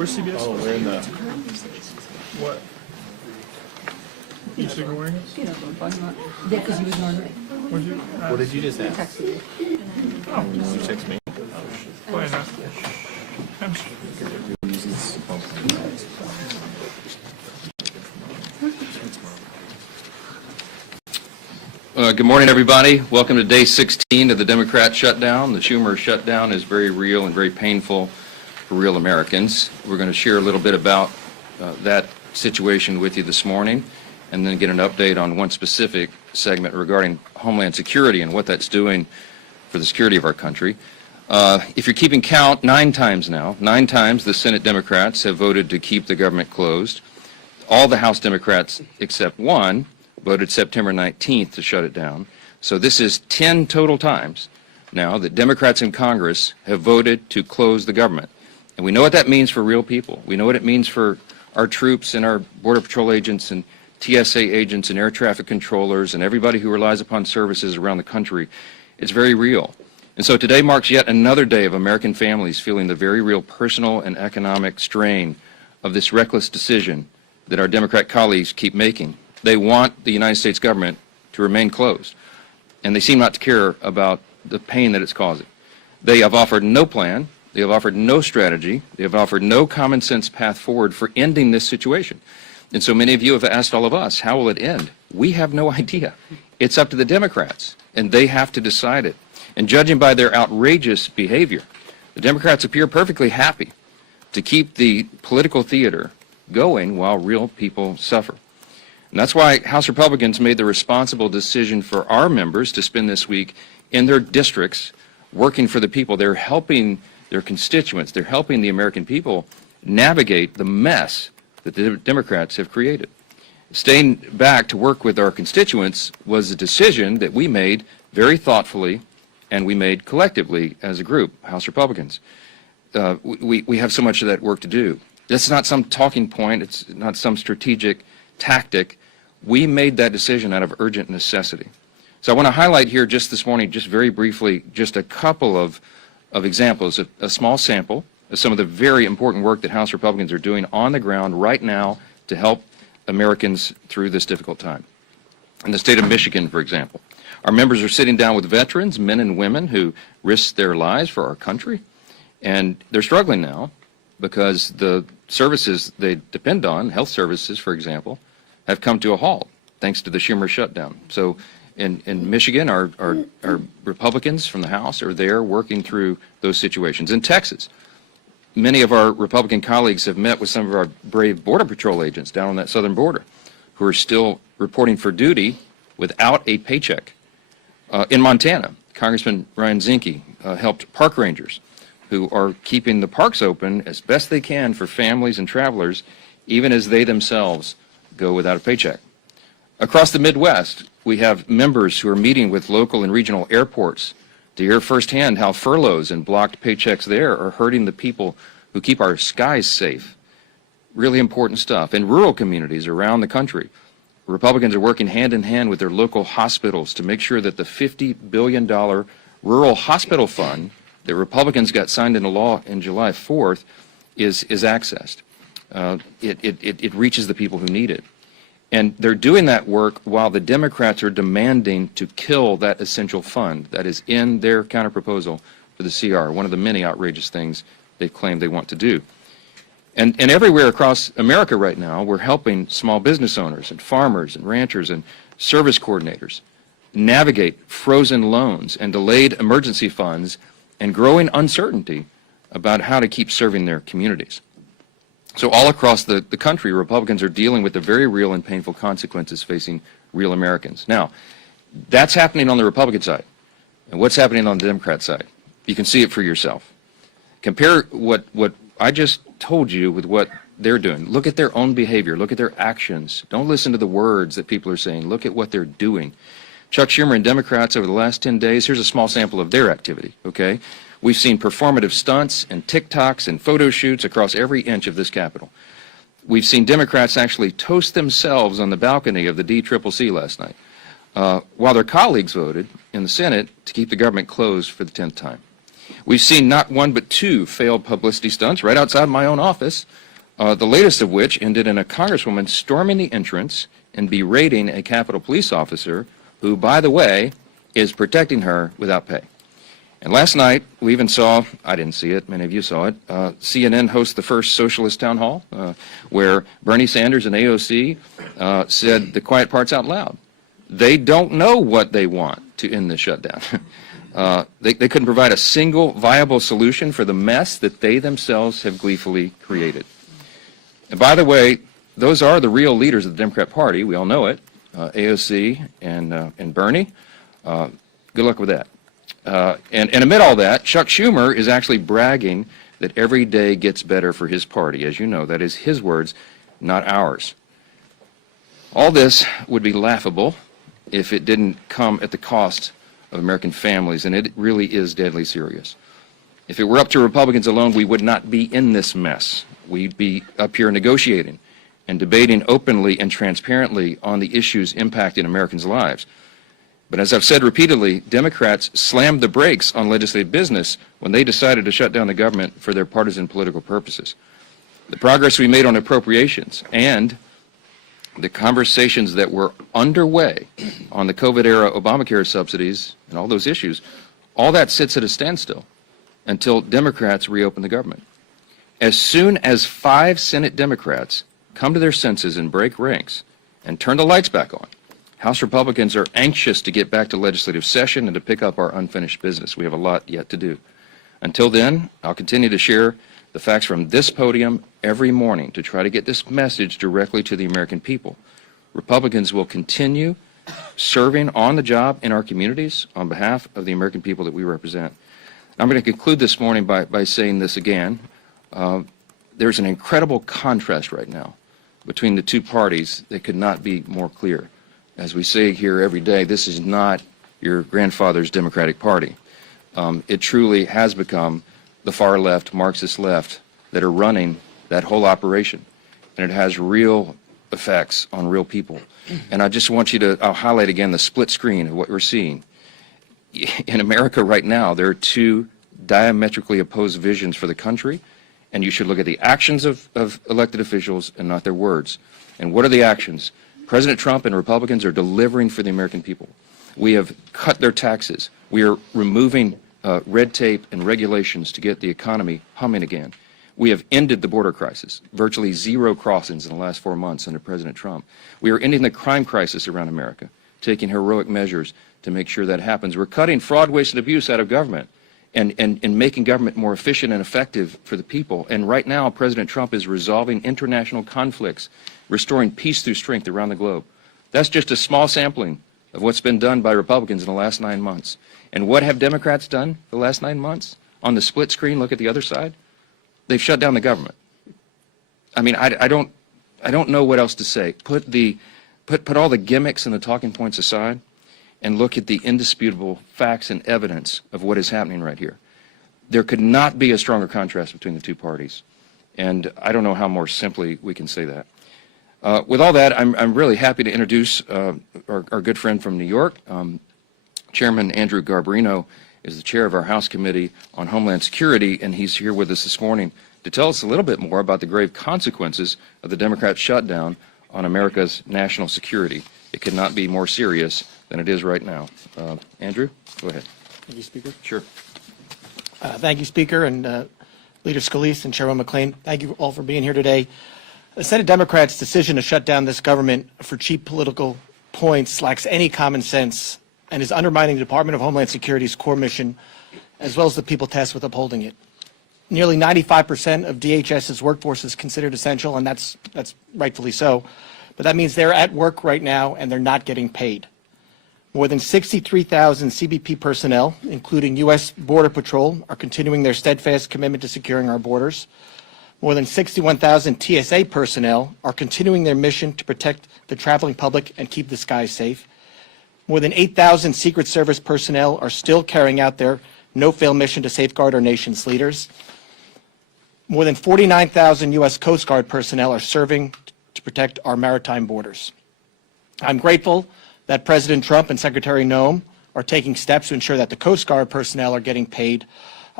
Where's CBS? Oh, we're in the... What? You still wearing it? Yeah, because you ignored me. What'd you? What did you just ask? Texted you. Oh, You text me? why not? Good morning, everybody. Welcome to day 16 of the Democrat shutdown. The Schumer shutdown is very real and very painful for real Americans. We're going to share a little bit about that situation with you this morning, and then get an update on one specific segment regarding Homeland Security and what that's doing for the security of our country. If you're keeping count, 9 times the Senate Democrats have voted to keep the government closed. All the House Democrats except one voted September 19th to shut it down. So this is 10 total times now that Democrats in Congress have voted to close the government. And we know what that means for real people. We know what it means for our troops and our Border Patrol agents and TSA agents and air traffic controllers and everybody who relies upon services around the country. It's very real. And so today marks yet another day of American families feeling the very real personal and economic strain of this reckless decision that our Democrat colleagues keep making. They want the United States government to remain closed, and they seem not to care about the pain that it's causing. They have offered no plan. They have offered no strategy. They have offered no common sense path forward for ending this situation. And so many of you have asked all of us, how will it end? We have no idea. It's up to the Democrats, and they have to decide it. And judging by their outrageous behavior, the Democrats appear perfectly happy to keep the political theater going while real people suffer. And that's why House Republicans made the responsible decision for our members to spend this week in their districts working for the people. They're helping their constituents. They're helping the American people navigate the mess that the Democrats have created. Staying back to work with our constituents was a decision that we made very thoughtfully, and we made collectively as a group, House Republicans. We have so much of that work to do. This is not some talking point. It's not some strategic tactic. We made that decision out of urgent necessity. So I want to highlight here just this morning, just very briefly, just a couple of examples, a small sample of some of the very important work that House Republicans are doing on the ground right now to help Americans through this difficult time. In the state of Michigan, for example, our members are sitting down with veterans, men and women who risked their lives for our country, and they're struggling now because the services they depend on, health services, for example, have come to a halt thanks to the Schumer shutdown. So in Michigan, our Republicans from the House are there working through those situations. In Texas, many of our Republican colleagues have met with some of our brave Border Patrol agents down on that southern border who are still reporting for duty without a paycheck. In Montana, Congressman Ryan Zinke helped park rangers who are keeping the parks open as best they can for families and travelers, even as they themselves go without a paycheck. Across the Midwest, we have members who are meeting with local and regional airports to hear firsthand how furloughs and blocked paychecks there are hurting the people who keep our skies safe. Really important stuff. In rural communities around the country, Republicans are working hand in hand with their local hospitals to make sure that the $50 billion rural hospital fund that Republicans got signed into law in July 4th is accessed. It reaches the people who need it. And they're doing that work while the Democrats are demanding to kill that essential fund that is in their counterproposal for the CR, one of the many outrageous things they claim they want to do. And everywhere across America right now, we're helping small business owners and farmers and ranchers and service coordinators navigate frozen loans and delayed emergency funds and growing uncertainty about how to keep serving their communities. So all across the country, Republicans are dealing with the very real and painful consequences facing real Americans. Now, that's happening on the Republican side. And what's happening on the Democrat side? You can see it for yourself. Compare what I just told you with what they're doing. Look at their own behavior. Look at their actions. Don't listen to the words that people are saying. Look at what they're doing. Chuck Schumer and Democrats over the last 10 days, here's a small sample of their activity, okay? We've seen performative stunts and TikToks and photo shoots across every inch of this Capitol. We've seen Democrats actually toast themselves on the balcony of the DCCC last night, while their colleagues voted in the Senate to keep the government closed for the 10th time. We've seen not one but two failed publicity stunts right outside my own office, the latest of which ended in a congresswoman storming the entrance and berating a Capitol Police officer who, by the way, is protecting her without pay. And last night, we even saw, I didn't see it, many of you saw it, CNN host the first socialist town hall where Bernie Sanders and AOC said the quiet parts out loud. They don't know what they want to end the shutdown. They couldn't provide a single viable solution for the mess that they themselves have gleefully created. And by the way, those are the real leaders of the Democrat Party. We all know it, AOC and Bernie. Good luck with that. And amid all that, Chuck Schumer is actually bragging that every day gets better for his party. As you know, that is his words, not ours. All this would be laughable if it didn't come at the cost of American families, and it really is deadly serious. If it were up to Republicans alone, we would not be in this mess. We'd be up here negotiating and debating openly and transparently on the issues impacting Americans' lives. But as I've said repeatedly, Democrats slammed the brakes on legislative business when they decided to shut down the government for their partisan political purposes. The progress we made on appropriations and the conversations that were underway on the COVID-era Obamacare subsidies and all those issues, all that sits at a standstill until Democrats reopen the government. As soon as 5 Senate Democrats come to their senses and break ranks and turn the lights back on, House Republicans are anxious to get back to legislative session and to pick up our unfinished business. We have a lot yet to do. Until then, I'll continue to share the facts from this podium every morning to try to get this message directly to the American people. Republicans will continue serving on the job in our communities on behalf of the American people that we represent. I'm going to conclude this morning by saying this again. There's an incredible contrast right now between the two parties that could not be more clear. As we say here every day, this is not your grandfather's Democratic Party. It truly has become the far left, Marxist left, that are running that whole operation. And it has real effects on real people. And I just want you to, I'll highlight again the split screen of what we're seeing. In America right now, there are two diametrically opposed visions for the country, and you should look at the actions of elected officials and not their words. And what are the actions? President Trump and Republicans are delivering for the American people. We have cut their taxes. We are removing red tape and regulations to get the economy humming again. We have ended the border crisis, virtually 0 crossings in the last 4 months under President Trump. We are ending the crime crisis around America, taking heroic measures to make sure that happens. We're cutting fraud, waste, and abuse out of government and making government more efficient and effective for the people. And right now, President Trump is resolving international conflicts, restoring peace through strength around the globe. That's just a small sampling of what's been done by Republicans in the last 9 months. And what have Democrats done the last 9 months? On the split screen, look at the other side. They've shut down the government. I mean, I don't know what else to say. Put all the gimmicks and the talking points aside and look at the indisputable facts and evidence of what is happening right here. There could not be a stronger contrast between the two parties. And I don't know how more simply we can say that. With all that, I'm really happy to introduce our good friend from New York. Chairman Andrew Garbarino is the chair of our House Committee on Homeland Security, and he's here with us this morning to tell us a little bit more about the grave consequences of the Democrat shutdown on America's national security. It could not be more serious than it is right now. Andrew, go ahead. Thank you, Speaker. Sure. Thank you, Speaker, and Leader Scalise and Chairman McClain. Thank you all for being here today. The Senate Democrats' decision to shut down this government for cheap political points lacks any common sense and is undermining the Department of Homeland Security's core mission, as well as the people tasked with upholding it. Nearly 95% of DHS's workforce is considered essential, and that's rightfully so. But that means they're at work right now, and they're not getting paid. More than 63,000 CBP personnel, including U.S. Border Patrol, are continuing their steadfast commitment to securing our borders. More than 61,000 TSA personnel are continuing their mission to protect the traveling public and keep the skies safe. More than 8,000 Secret Service personnel are still carrying out their no-fail mission to safeguard our nation's leaders. More than 49,000 U.S. Coast Guard personnel are serving to protect our maritime borders. I'm grateful that President Trump and Secretary Noem are taking steps to ensure that the Coast Guard personnel are getting paid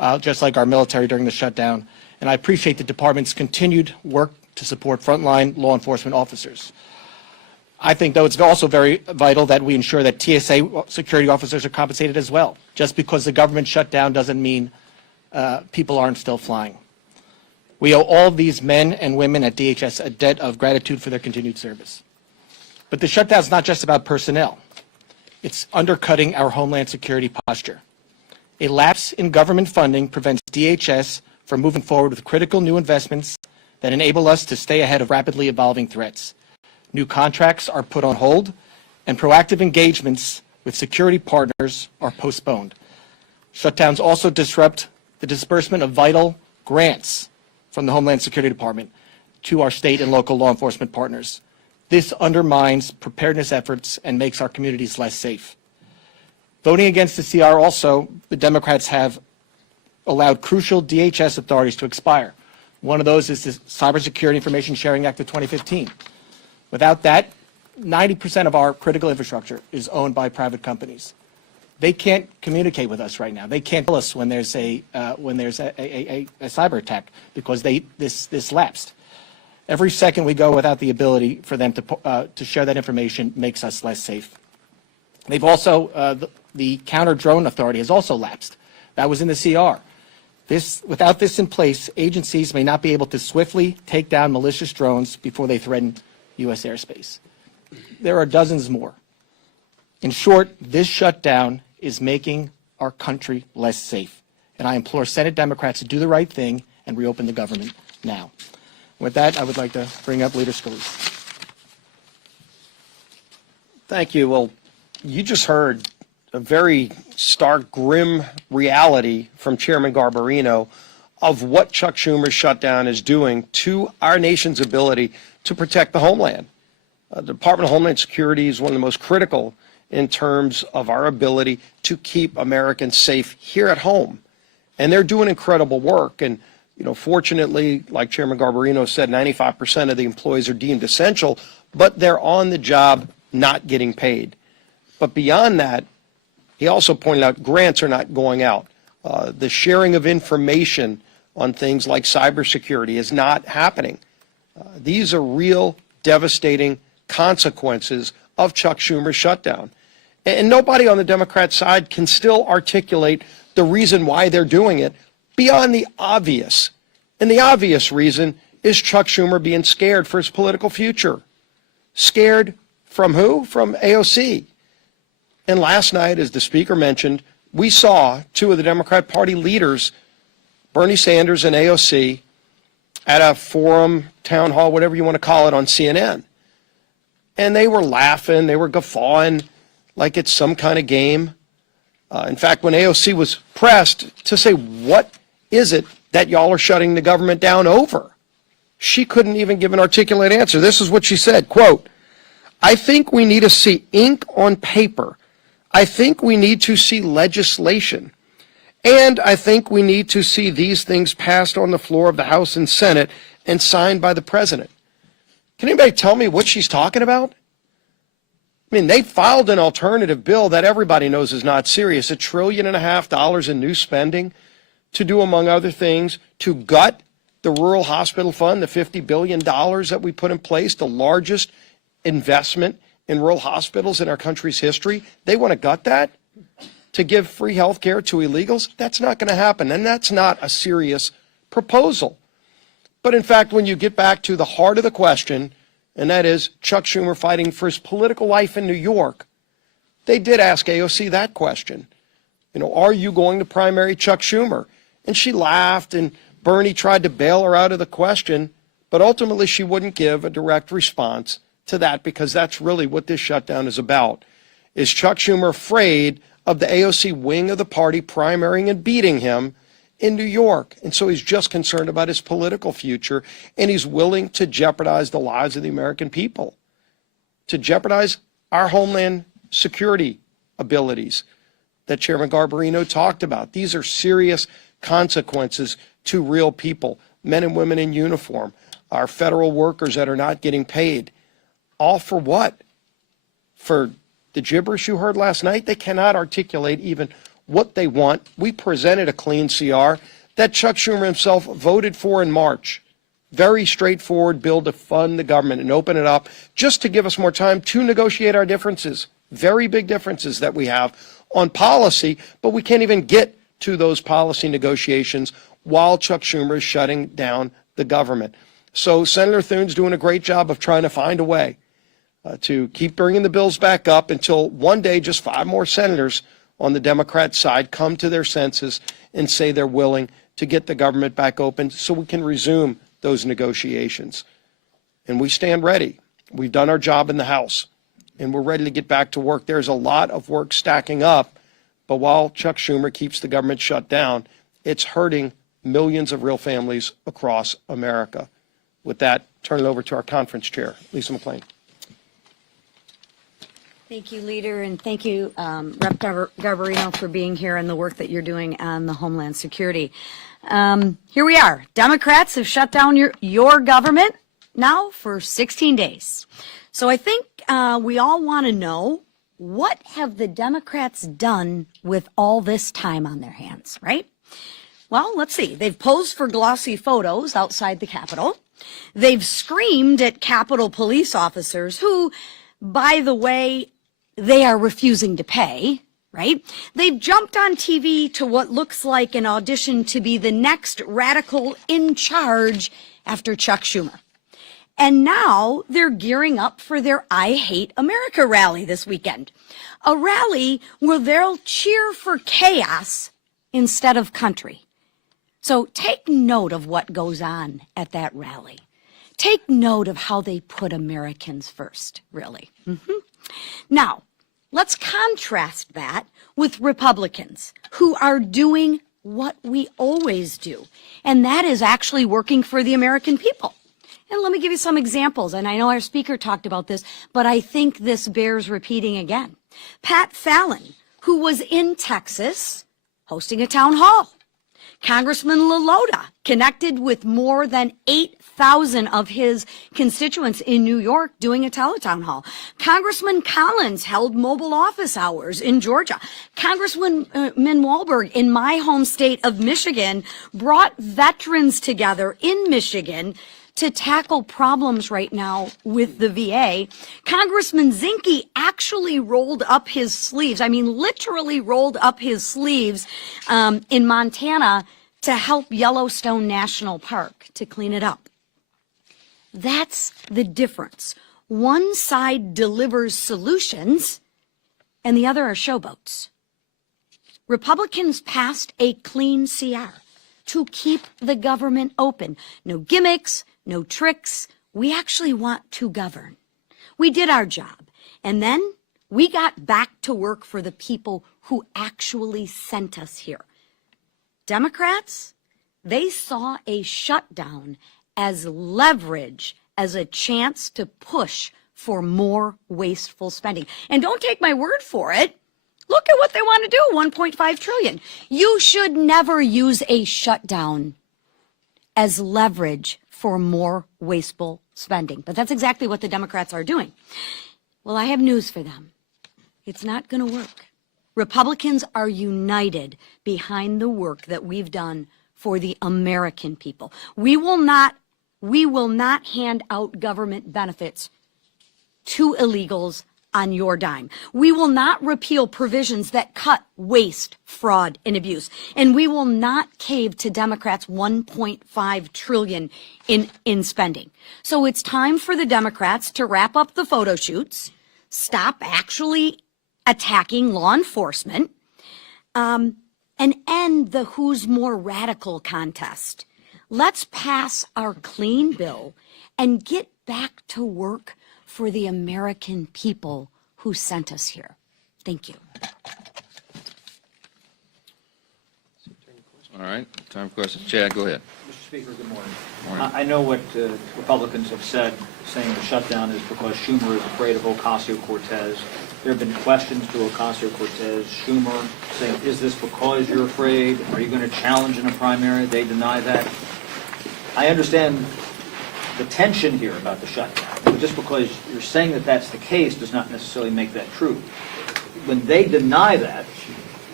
just like our military during the shutdown. And I appreciate the department's continued work to support frontline law enforcement officers. I think, though, it's also very vital that we ensure that TSA security officers are compensated as well. Just because the government shut down doesn't mean people aren't still flying. We owe all these men and women at DHS a debt of gratitude for their continued service. But the shutdown is not just about personnel. It's undercutting our homeland security posture. A lapse in government funding prevents DHS from moving forward with critical new investments that enable us to stay ahead of rapidly evolving threats. New contracts are put on hold, and proactive engagements with security partners are postponed. Shutdowns also disrupt the disbursement of vital grants from the Homeland Security Department to our state and local law enforcement partners. This undermines preparedness efforts and makes our communities less safe. Voting against the CR also, the Democrats have allowed crucial DHS authorities to expire. One of those is the Cybersecurity Information Sharing Act of 2015. Without that, 90% of our critical infrastructure is owned by private companies. They can't communicate with us right now. They can't tell us when there's a cyber attack because this lapsed. Every second we go without the ability for them to share that information makes us less safe. They've also the counter drone authority has also lapsed. That was in the CR. Without this in place, agencies may not be able to swiftly take down malicious drones before they threaten U.S. airspace. There are dozens more. In short, this shutdown is making our country less safe. And I implore Senate Democrats to do the right thing and reopen the government now. With that, I would like to bring up Leader Scalise. Thank you. Well, you just heard a very stark, grim reality from Chairman Garbarino of what Chuck Schumer's shutdown is doing to our nation's ability to protect the homeland. The Department of Homeland Security is one of the most critical in terms of our ability to keep Americans safe here at home. And they're doing incredible work. And, you know, fortunately, like Chairman Garbarino said, 95% of the employees are deemed essential, but they're on the job not getting paid. But beyond that, he also pointed out grants are not going out. The sharing of information on things like cybersecurity is not happening. These are real devastating consequences of Chuck Schumer's shutdown. And nobody on the Democrat side can still articulate the reason why they're doing it beyond the obvious. And the obvious reason is Chuck Schumer being scared for his political future. Scared from who? From AOC. And last night, as the speaker mentioned, we saw two of the Democrat Party leaders, Bernie Sanders and AOC, at a forum, town hall, whatever you want to call it, on CNN. And they were laughing, they were guffawing like it's some kind of game. In fact, when AOC was pressed to say, what is it that y'all are shutting the government down over? She couldn't even give an articulate answer. This is what she said, quote, "I think we need to see ink on paper. I think we need to see legislation. And I think we need to see these things passed on the floor of the House and Senate and signed by the president." Can anybody tell me what she's talking about? I mean, they filed an alternative bill that everybody knows is not serious, $1.5 trillion in new spending to do, among other things, to gut the rural hospital fund, the $50 billion that we put in place, the largest investment in rural hospitals in our country's history. They want to gut that to give free health care to illegals. That's not going to happen, and that's not a serious proposal. But in fact, when you get back to the heart of the question, and that is Chuck Schumer fighting for his political life in New York, they did ask AOC that question. You know, are you going to primary Chuck Schumer? And she laughed, and Bernie tried to bail her out of the question, but ultimately she wouldn't give a direct response to that, because that's really what this shutdown is about. Is Chuck Schumer afraid of the AOC wing of the party primarying and beating him in New York? And so he's just concerned about his political future, and he's willing to jeopardize the lives of the American people, to jeopardize our homeland security abilities that Chairman Garbarino talked about. These are serious consequences to real people, men and women in uniform, our federal workers that are not getting paid. All for what? For the gibberish you heard last night? They cannot articulate even what they want. We presented a clean CR that Chuck Schumer himself voted for in March. Very straightforward bill to fund the government and open it up just to give us more time to negotiate our differences. Very big differences that we have on policy, but we can't even get to those policy negotiations while Chuck Schumer is shutting down the government. So Senator Thune's doing a great job of trying to find a way to keep bringing the bills back up until one day just 5 more senators on the Democrat side come to their senses and say they're willing to get the government back open so we can resume those negotiations. And we stand ready. We've done our job in the House, and we're ready to get back to work. There's a lot of work stacking up, but while Chuck Schumer keeps the government shut down, it's hurting millions of real families across America. With that, turn it over to our conference chair, Lisa McClain. Thank you, Leader, and thank you, Rep. Garbarino, for being here and the work that you're doing on the Homeland Security. Here we are. Democrats have shut down your government now for 16 days. So I think we all want to know, what have the Democrats done with all this time on their hands, right? Well, let's see. They've posed for glossy photos outside the Capitol. They've screamed at Capitol police officers who, by the way, they are refusing to pay, right? They've jumped on TV to what looks like an audition to be the next radical in charge after Chuck Schumer. And now they're gearing up for their I Hate America rally this weekend. A rally where they'll cheer for chaos instead of country. So take note of what goes on at that rally. Take note of how they put Americans first, really. Now, let's contrast that with Republicans who are doing what we always do, and that is actually working for the American people. And let me give you some examples, and I know our speaker talked about this, but I think this bears repeating again. Pat Fallon, who was in Texas hosting a town hall. Congressman LaLota connected with more than 8,000 of his constituents in New York doing a teletown hall. Congressman Collins held mobile office hours in Georgia. Congressman Walberg in my home state of Michigan brought veterans together in Michigan to tackle problems right now with the VA. Congressman Zinke actually rolled up his sleeves, I mean literally rolled up his sleeves in Montana to help Yellowstone National Park to clean it up. That's the difference. One side delivers solutions and the other are showboats. Republicans passed a clean CR to keep the government open. No gimmicks, no tricks. We actually want to govern. We did our job. And then we got back to work for the people who actually sent us here. Democrats, they saw a shutdown as leverage, as a chance to push for more wasteful spending. And don't take my word for it. Look at what they want to do, $1.5 trillion. You should never use a shutdown as leverage for more wasteful spending. But that's exactly what the Democrats are doing. Well, I have news for them. It's not going to work. Republicans are united behind the work that we've done for the American people. We will not hand out government benefits to illegals on your dime. We will not repeal provisions that cut waste, fraud, and abuse. And we will not cave to Democrats' $1.5 trillion in spending. So it's time for the Democrats to wrap up the photo shoots, stop actually attacking law enforcement, and end the who's more radical contest. Let's pass our clean bill and get back to work for the American people who sent us here. Thank you. All right, time for questions. Chad, go ahead. Mr. Speaker, good morning. Morning. I know what Republicans have said, saying the shutdown is because Schumer is afraid of Ocasio-Cortez. There have been questions to Ocasio-Cortez, Schumer, saying, is this because you're afraid? Are you going to challenge in a primary? They deny that. I understand the tension here about the shutdown. But just because you're saying that that's the case does not necessarily make that true. When they deny that,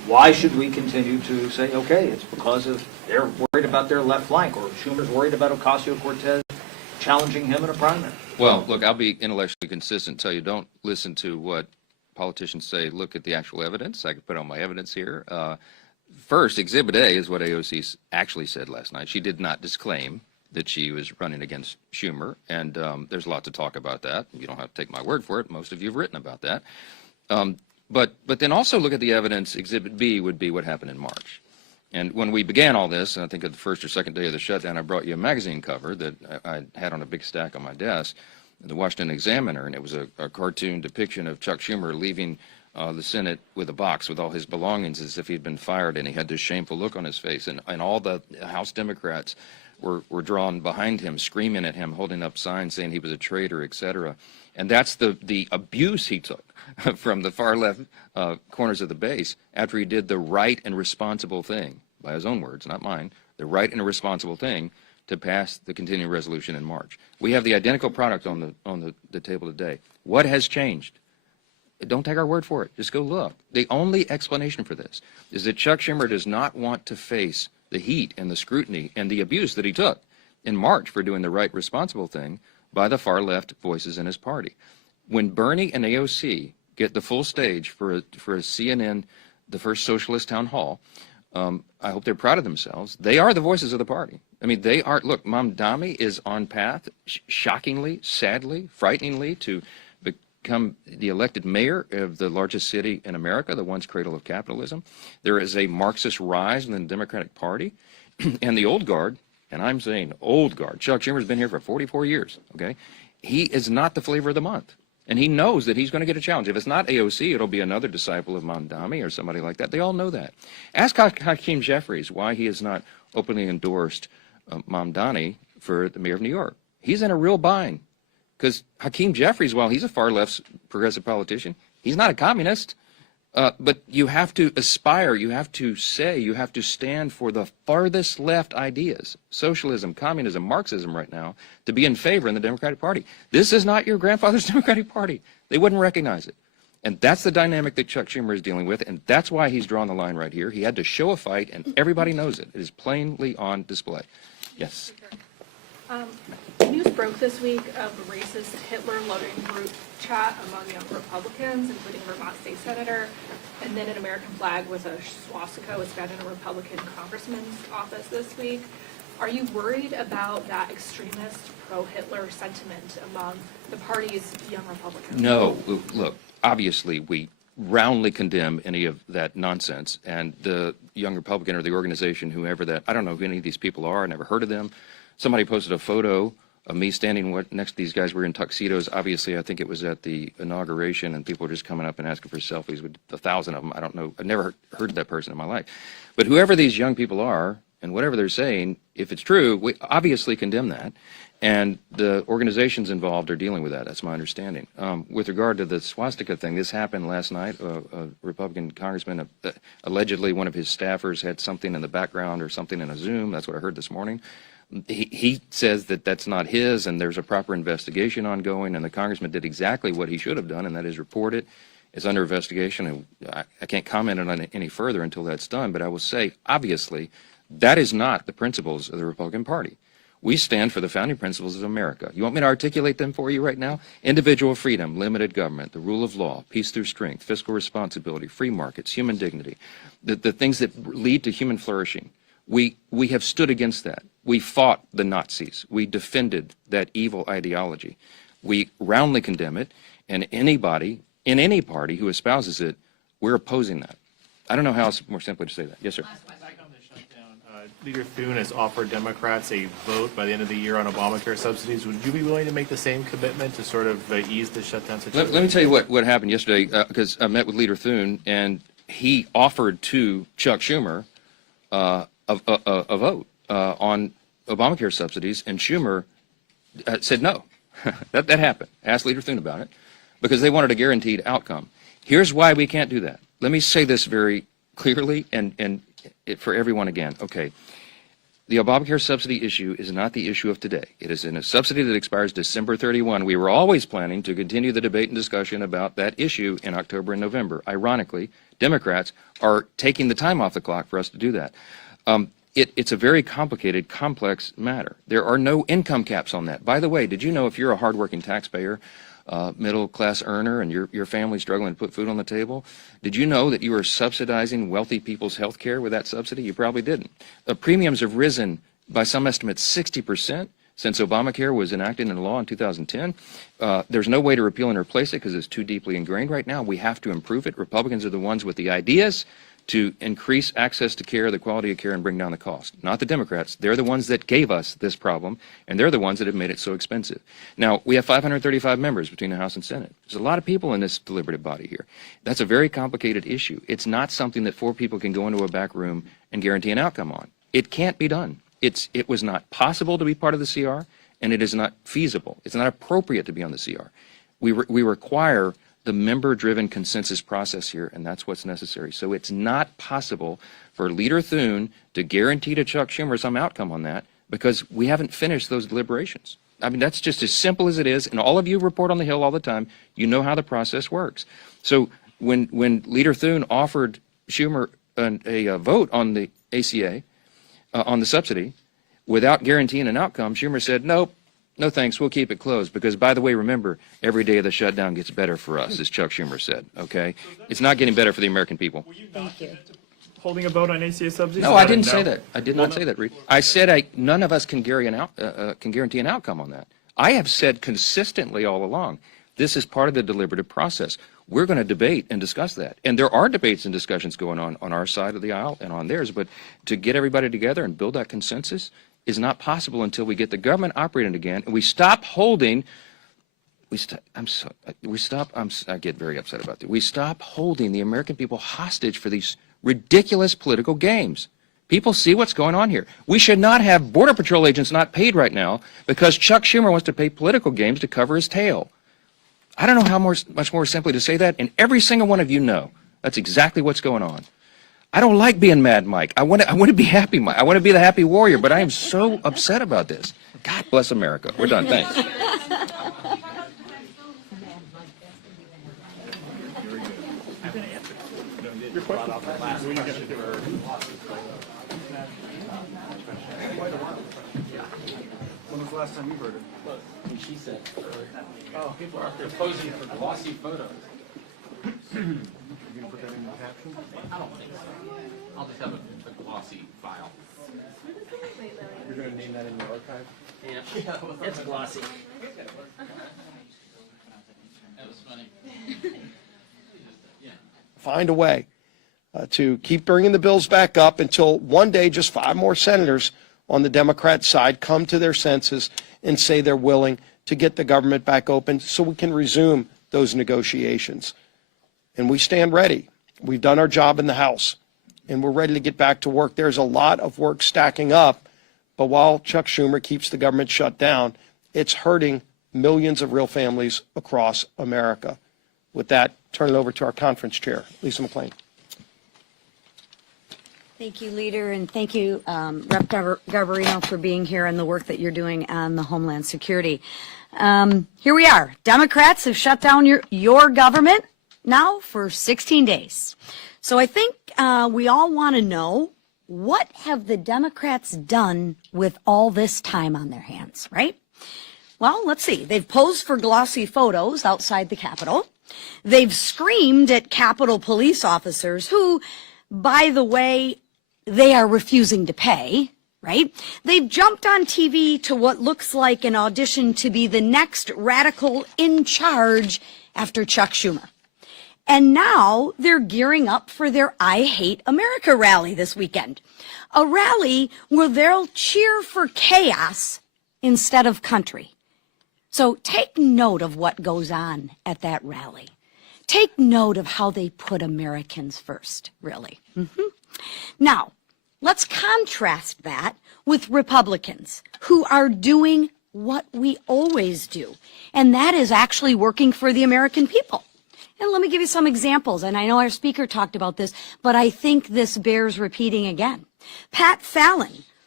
why should we continue to say, okay, it's because of they're worried about their left flank, or Schumer's worried about Ocasio-Cortez challenging him in a primary? Well, look, I'll be intellectually consistent, tell you don't listen to what politicians say, look at the actual evidence. I can put on my evidence here. First, Exhibit A is what AOC actually said last night. She did not disclaim that she was running against Schumer, and there's a lot to talk about that. You don't have to take my word for it. Most of you have written about that. But then also look at the evidence. Exhibit B would be what happened in March. And when we began all this, and I think at the first or second day of the shutdown, I brought you a magazine cover that I had on a big stack on my desk, the Washington Examiner, and it was a cartoon depiction of Chuck Schumer leaving the Senate with a box with all his belongings as if he'd been fired, and he had this shameful look on his face, and all the House Democrats were drawn behind him, screaming at him, holding up signs saying he was a traitor, etc. And that's the abuse he took from the far left corners of the base after he did the right and responsible thing, by his own words, not mine, the right and responsible thing to pass the continuing resolution in March. We have the identical product on the table today. What has changed? Don't take our word for it. Just go look. The only explanation for this is that Chuck Schumer does not want to face the heat and the scrutiny and the abuse that he took in March for doing the right, responsible thing by the far left voices in his party. When Bernie and AOC get the full stage for a CNN, the first socialist town hall, I hope they're proud of themselves. They are the voices of the party. I mean, they are. Look, Mamdani is on path, shockingly, sadly, frighteningly, to become the elected mayor of the largest city in America, the once cradle of capitalism. There is a Marxist rise in the Democratic Party, and the old guard, and I'm saying old guard, Chuck Schumer's been here for 44 years, okay? He is not the flavor of the month, and he knows that he's going to get a challenge. If it's not AOC, it'll be another disciple of Mamdani or somebody like that. They all know that. Ask Hakeem Jeffries why he has not openly endorsed Mamdani for the mayor of New York. He's in a real bind. Because Hakeem Jeffries, while he's a far left progressive politician, he's not a communist. But you have to aspire, you have to say, you have to stand for the farthest left ideas, socialism, communism, Marxism right now, to be in favor in the Democratic Party. This is not your grandfather's Democratic Party. They wouldn't recognize it. And that's the dynamic that Chuck Schumer is dealing with, and that's why he's drawn the line right here. He had to show a fight, and everybody knows it. It is plainly on display. Yes. News broke this week of a racist Hitler-loving group chat among young Republicans, including Vermont State Senator, and then an American flag with a swastika was found in a Republican congressman's office this week. Are you worried about that extremist pro-Hitler sentiment among the party's young Republicans? No. Look, obviously we roundly condemn any of that nonsense, and the young Republican or the organization, whoever that, I don't know who any of these people are, I never heard of them. Somebody posted a photo of me standing next to these guys. We were in tuxedos. Obviously, I think it was at the inauguration, and people were just coming up and asking for selfies with 1,000 of them. I don't know. I've never heard of that person in my life. But whoever these young people are, and whatever they're saying, if it's true, we obviously condemn that. And the organizations involved are dealing with that. That's my understanding. With regard to the swastika thing, this happened last night. A Republican congressman, allegedly one of his staffers had something in the background or something in a Zoom. That's what I heard this morning. He says that that's not his, and there's a proper investigation ongoing, and the congressman did exactly what he should have done, and that is report it. It's under investigation, and I can't comment on it any further until that's done, but I will say, obviously, that is not the principles of the Republican Party. We stand for the founding principles of America. You want me to articulate them for you right now? Individual freedom, limited government, the rule of law, peace through strength, fiscal responsibility, free markets, human dignity, the things that lead to human flourishing. We have stood against that. We fought the Nazis. We defended that evil ideology. We roundly condemn it, and anybody in any party who espouses it, we're opposing that. I don't know how else more simply to say that. Yes, sir. Back on the shutdown, Leader Thune has offered Democrats a vote by the end of the year on Obamacare subsidies. Would you be willing to make the same commitment to sort of ease the shutdown situation? Let me tell you what happened yesterday, because I met with Leader Thune, and he offered to Chuck Schumer a vote on Obamacare subsidies, and Schumer said no. that happened. Asked Leader Thune about it, because they wanted a guaranteed outcome. Here's why we can't do that. Let me say this very clearly and for everyone again. Okay, The Obamacare subsidy issue is not the issue of today. It is in a subsidy that expires December 31. We were always planning to continue the debate and discussion about that issue in October and November. Ironically, Democrats are taking the time off the clock for us to do that. It's a very complicated, complex matter. There are no income caps on that. By the way, did you know if you're a hardworking taxpayer, middle-class earner, and your family's struggling to put food on the table, did you know that you are subsidizing wealthy people's health care with that subsidy? You probably didn't. The premiums have risen by some estimates 60% since Obamacare was enacted into law in 2010. There's no way to repeal and replace it because it's too deeply ingrained right now. We have to improve it. Republicans are the ones with the ideas to increase access to care, the quality of care, and bring down the cost. Not the Democrats. They're the ones that gave us this problem, and they're the ones that have made it so expensive. Now, we have 535 members between the House and Senate. There's a lot of people in this deliberative body here. That's a very complicated issue. It's not something that 4 people can go into a back room and guarantee an outcome on. It can't be done. It was not possible to be part of the CR, and it is not feasible. It's not appropriate to be on the CR. We require the member-driven consensus process here, and that's what's necessary. So it's not possible for Leader Thune to guarantee to Chuck Schumer some outcome on that because we haven't finished those deliberations. I mean, that's just as simple as it is, and all of you report on the Hill all the time. You know how the process works. So when Leader Thune offered Schumer a vote on the ACA, on the subsidy, without guaranteeing an outcome, Schumer said, nope, no thanks, we'll keep it closed. Because, by the way, remember, every day of the shutdown gets better for us, as Chuck Schumer said, okay? It's not getting better for the American people. Thank you. Holding a vote on ACA subsidies? No, I didn't say that. I did not say that, Reed. I said none of us can guarantee an outcome on that. I have said consistently all along, this is part of the deliberative process. We're going to debate and discuss that. And there are debates and discussions going on our side of the aisle and on theirs. But to get everybody together and build that consensus is not possible until we get the government operating again and we stop holding. I get very upset about that. We stop holding the American people hostage for these ridiculous political games. People see what's going on here. We should not have Border Patrol agents not paid right now because Chuck Schumer wants to pay political games to cover his tail. I don't know how much more simply to say that, and every single one of you know that's exactly what's going on. I don't like being Mad Mike. I want to be happy Mike. I want to be the happy warrior, but I am so upset about this. God bless America. We're done. Thanks. When was the last time you heard it? And she said, oh, people are up there posing for glossy photos. You gonna put that in the caption? I don't think so. I'll just have a glossy file. You're gonna name that in the archive? Yeah, it's glossy. That was funny. Find a way to keep bringing the bills back up until one day just 5 more senators on the Democrat side come to their senses and say they're willing to get the government back open so we can resume those negotiations. And we stand ready. We've done our job in the House, and we're ready to get back to work. There's a lot of work stacking up, but while Chuck Schumer keeps the government shut down, it's hurting millions of real families across America. With that, turn it over to our conference chair, Lisa McClain. Thank you, Leader, and thank you, Rep. Garbarino, for being here and the work that you're doing on the Homeland Security. Here we are. Democrats have shut down your government now for 16 days. So I think we all want to know, what have the Democrats done with all this time on their hands, right? Well, let's see. They've posed for glossy photos outside the Capitol. They've screamed at Capitol police officers who, by the way, they are refusing to pay, right? They've jumped on TV to what looks like an audition to be the next radical in charge after Chuck Schumer. And now they're gearing up for their I Hate America rally this weekend. A rally where they'll cheer for chaos instead of country. So take note of what goes on at that rally. Take note of how they put Americans first, really. Now, let's contrast that with Republicans who are doing what we always do, and that is actually working for the American people. And let me give you some examples, and I know our speaker talked about this, but I think this bears repeating again. Pat Fallon,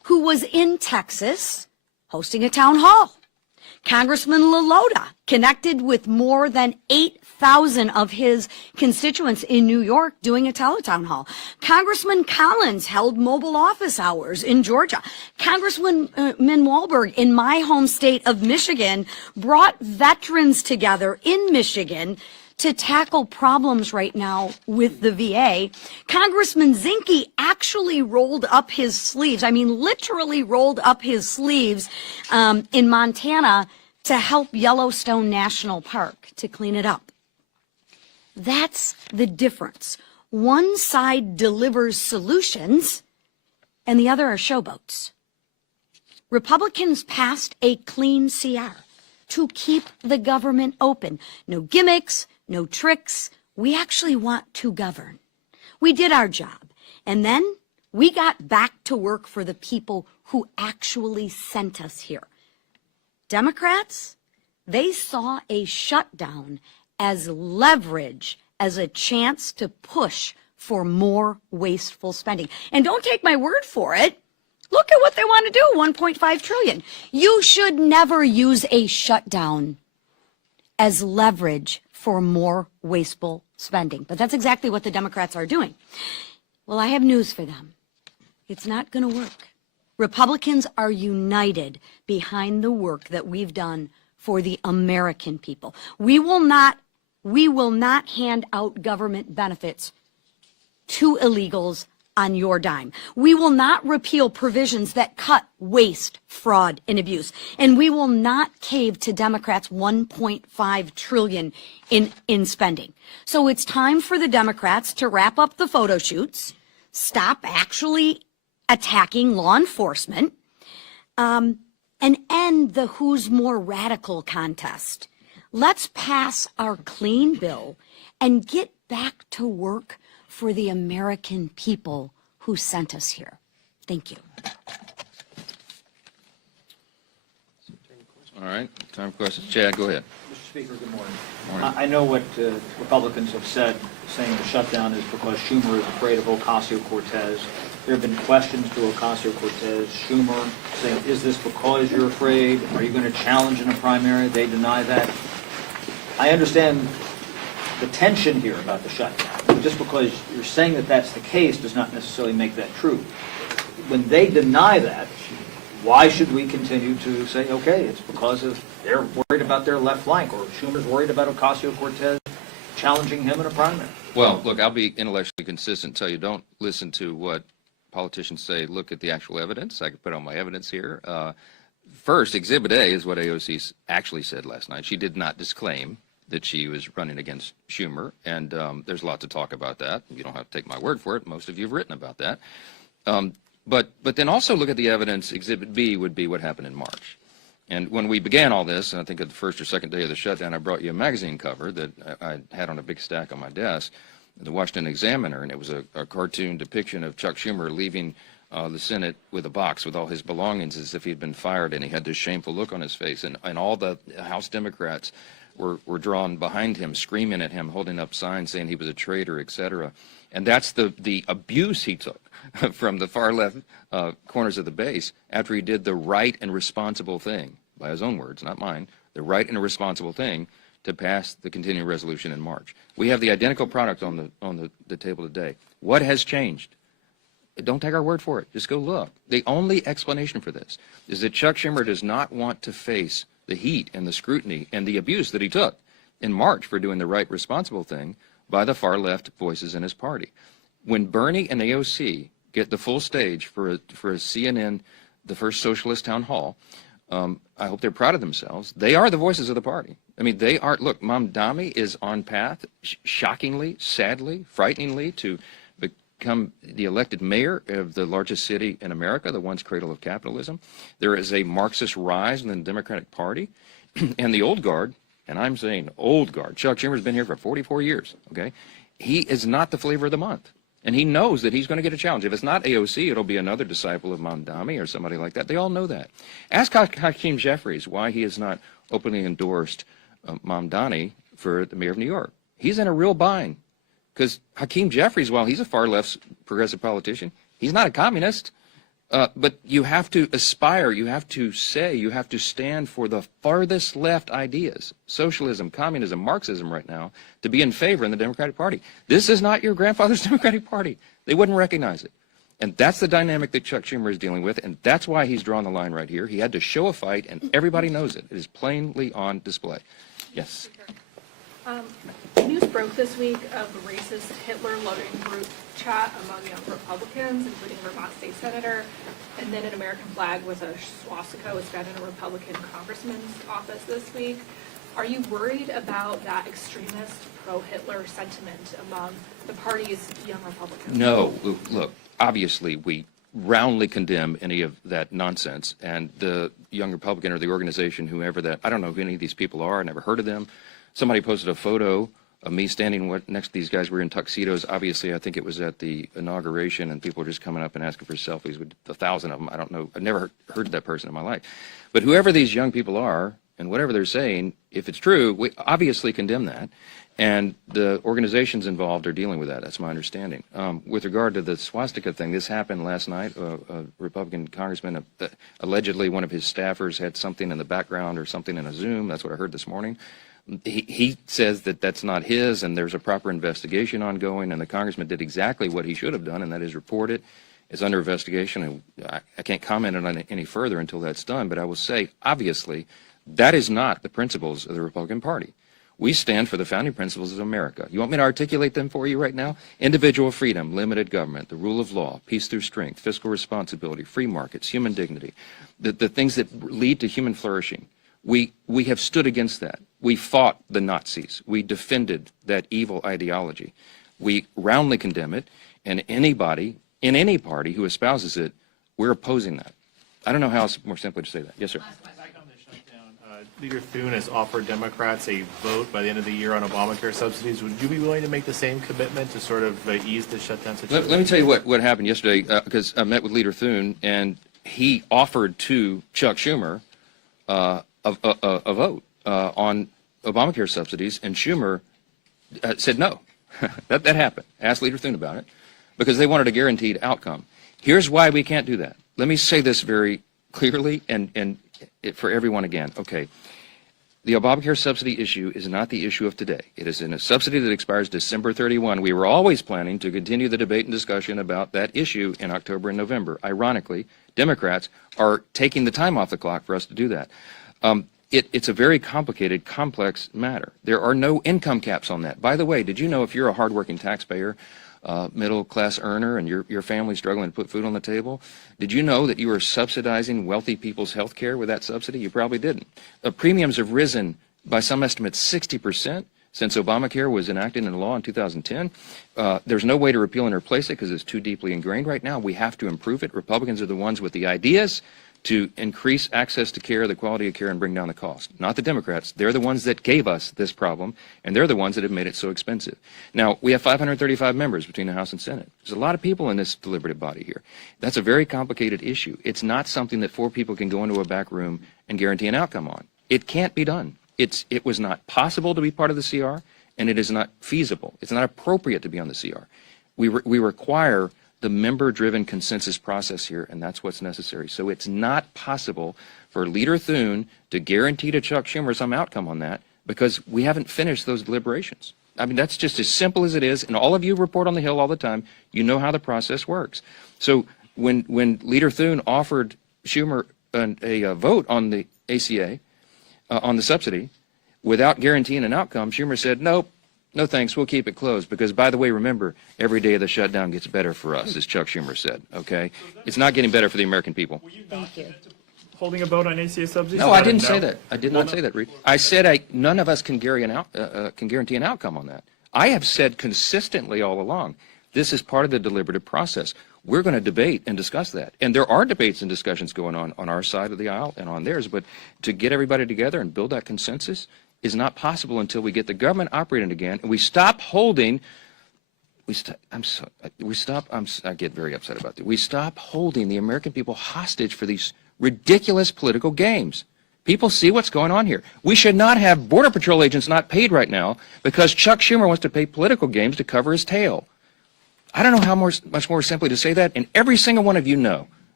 who was in Texas hosting a town hall. Congressman LaLota connected with more than 8,000 of his constituents in New York doing a teletown hall. Congressman Collins held mobile office hours in Georgia. Congressman Wahlberg in my home state of Michigan brought veterans together in Michigan to tackle problems right now with the VA. Congressman Zinke actually rolled up his sleeves, literally rolled up his sleeves in Montana to help Yellowstone National Park to clean it up. That's the difference. One side delivers solutions and the other are showboats. Republicans passed a clean CR to keep the government open. No gimmicks, no tricks. We actually want to govern. We did our job. And then we got back to work for the people who actually sent us here. Democrats, they saw a shutdown as leverage, as a chance to push for more wasteful spending. And don't take my word for it. Look at what they want to do, 1.5 trillion. You should never use a shutdown as leverage for more wasteful spending. But that's exactly what the Democrats are doing. Well, I have news for them. It's not going to work. Republicans are united behind the work that we've done for the American people. We will not hand out government benefits to illegals on your dime. We will not repeal provisions that cut waste, fraud, and abuse. And we will not cave to Democrats' 1.5 trillion in spending. So it's time for the Democrats to wrap up the photo shoots, stop actually attacking law enforcement, and end the who's more radical contest. Let's pass our clean bill and get back to work for the American people who sent us here. Thank you. All right, time for questions. Chad, go ahead. Mr. Speaker, good morning. Morning. I know what Republicans have said, saying the shutdown is because Schumer is afraid of Ocasio-Cortez. There have been questions to Ocasio-Cortez, Schumer, saying, is this because you're afraid? Are you going to challenge in a primary? They deny that. I understand the tension here about the shutdown. But just because you're saying that that's the case does not necessarily make that true. When they deny that, why should we continue to say, okay, it's because of they're worried about their left flank, or Schumer's worried about Ocasio-Cortez challenging him in a primary? Well, look, I'll be intellectually consistent, tell you don't listen to what politicians say, look at the actual evidence. I can put on my evidence here. First, Exhibit A is what AOC actually said last night. She did not disclaim that she was running against Schumer, and there's a lot to talk about that. You don't have to take my word for it. Most of you have written about that. But then also look at the evidence. Exhibit B would be what happened in March. And when we began all this, and I think at the first or second day of the shutdown, I brought you a magazine cover that I had on a big stack on my desk, the Washington Examiner, and it was a cartoon depiction of Chuck Schumer leaving the Senate with a box with all his belongings as if he'd been fired, and he had this shameful look on his face. And all the House Democrats were drawn behind him, screaming at him, holding up signs saying he was a traitor, etc. And that's the abuse he took from the far left corners of the base after he did the right and responsible thing, by his own words, not mine, the right and responsible thing to pass the continuing resolution in March. We have the identical product on the table today. What has changed? Don't take our word for it. Just go look. The only explanation for this is that Chuck Schumer does not want to face the heat and the scrutiny and the abuse that he took in March for doing the right, responsible thing by the far left voices in his party. When Bernie and AOC get the full stage for a CNN, the first socialist town hall, I hope they're proud of themselves. They are the voices of the party. I mean, they are. Look, Mamdani is on path, shockingly, sadly, frighteningly, to become the elected mayor of the largest city in America, the once cradle of capitalism. There is a Marxist rise in the Democratic Party, and the old guard, and I'm saying old guard, Chuck Schumer's been here for 44 years, okay? He is not the flavor of the month. And he knows that he's going to get a challenge. If it's not AOC, it'll be another disciple of Mamdani or somebody like that. They all know that. Ask Hakeem Jeffries why he has not openly endorsed Mamdani for the mayor of New York. He's in a real bind. Because Hakeem Jeffries, while he's a far left progressive politician, he's not a communist. But you have to aspire, you have to say, you have to stand for the farthest left ideas, socialism, communism, Marxism right now, to be in favor in the Democratic Party. This is not your grandfather's Democratic Party. They wouldn't recognize it. And that's the dynamic that Chuck Schumer is dealing with, and that's why he's drawn the line right here. He had to show a fight, and everybody knows it. It is plainly on display. Yes. News broke this week of a racist Hitler-loving group chat among young Republicans, including Vermont State Senator, and then an American flag with a swastika was found in a Republican congressman's office this week. Are you worried about that extremist pro-Hitler sentiment among the party's young Republicans? No. Look, obviously we roundly condemn any of that nonsense, and the young Republican or the organization, whoever that, I don't know who any of these people are, I never heard of them. Somebody posted a photo of me standing next to these guys. We were in tuxedos. Obviously, I think it was at the inauguration, and people were just coming up and asking for selfies with 1,000 of them. I don't know. I've never heard of that person in my life. But whoever these young people are, and whatever they're saying, if it's true, we obviously condemn that. And the organizations involved are dealing with that. That's my understanding. With regard to the swastika thing, this happened last night. A Republican congressman, allegedly one of his staffers had something in the background or something in a Zoom. That's what I heard this morning. He says that that's not his, and there's a proper investigation ongoing, and the congressman did exactly what he should have done, and that is report it. It's under investigation, and I can't comment on it any further until that's done, but I will say, obviously, that is not the principles of the Republican Party. We stand for the founding principles of America. You want me to articulate them for you right now? Individual freedom, limited government, the rule of law, peace through strength, fiscal responsibility, free markets, human dignity, the things that lead to human flourishing. We have stood against that. We fought the Nazis. We defended that evil ideology. We roundly condemn it, and anybody in any party who espouses it, we're opposing that. I don't know how else more simply to say that. Yes, sir. Back on the shutdown, Leader Thune has offered Democrats a vote by the end of the year on Obamacare subsidies. Would you be willing to make the same commitment to sort of ease the shutdown situation? Let me tell you what happened yesterday, because I met with Leader Thune, and he offered to Chuck Schumer a vote on Obamacare subsidies, and Schumer said no. that happened. Asked Leader Thune about it, because they wanted a guaranteed outcome. Here's why we can't do that. Let me say this very clearly and for everyone again. Okay, the Obamacare subsidy issue is not the issue of today. It is in a subsidy that expires December 31. We were always planning to continue the debate and discussion about that issue in October and November. Ironically, Democrats are taking the time off the clock for us to do that. It's a very complicated, complex matter. There are no income caps on that. By the way, did you know if you're a hardworking taxpayer, middle-class earner, and your family's struggling to put food on the table, did you know that you are subsidizing wealthy people's health care with that subsidy? You probably didn't. Premiums have risen by some estimates 60% since Obamacare was enacted into law in 2010. There's no way to repeal and replace it because it's too deeply ingrained right now. We have to improve it. Republicans are the ones with the ideas to increase access to care, the quality of care, and bring down the cost. Not the Democrats. They're the ones that gave us this problem, and they're the ones that have made it so expensive. Now, we have 535 members between the House and Senate. There's a lot of people in this deliberative body here. That's a very complicated issue. It's not something that 4 people can go into a back room and guarantee an outcome on. It can't be done. It was not possible to be part of the CR, and it is not feasible. It's not appropriate to be on the CR. We require the member-driven consensus process here, and that's what's necessary. So it's not possible for Leader Thune to guarantee to Chuck Schumer some outcome on that because we haven't finished those deliberations. I mean, that's just as simple as it is, and all of you report on the Hill all the time. You know how the process works. So when Leader Thune offered Schumer a vote on the ACA, on the subsidy, without guaranteeing an outcome, Schumer said, nope. No thanks, we'll keep it closed because, by the way, remember, every day of the shutdown gets better for us, as Chuck Schumer said, okay? It's not getting better for the American people. Thank you. Holding a vote on ACA subsidies? No, I didn't say that. I did not say that, Reed. I said none of us can guarantee an outcome on that. I have said consistently all along, this is part of the deliberative process. We're going to debate and discuss that. And there are debates and discussions going on our side of the aisle and on theirs, but to get everybody together and build that consensus is not possible until we get the government operating again and we stop holding. I get very upset about that. We stop holding the American people hostage for these ridiculous political games. People see what's going on here. We should not have Border Patrol agents not paid right now because Chuck Schumer wants to pay political games to cover his tail. I don't know how much more simply to say that, and every single one of you know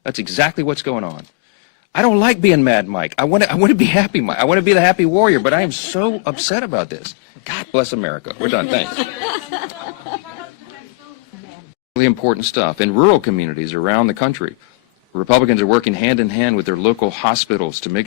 That's exactly what's going on. I don't like being mad, Mike. I want to be happy, Mike. I want to be the happy warrior, but I am so upset about this. God bless America. We're done. Thanks. Really important stuff. In rural communities around the country, Republicans are working hand in hand with their local hospitals to make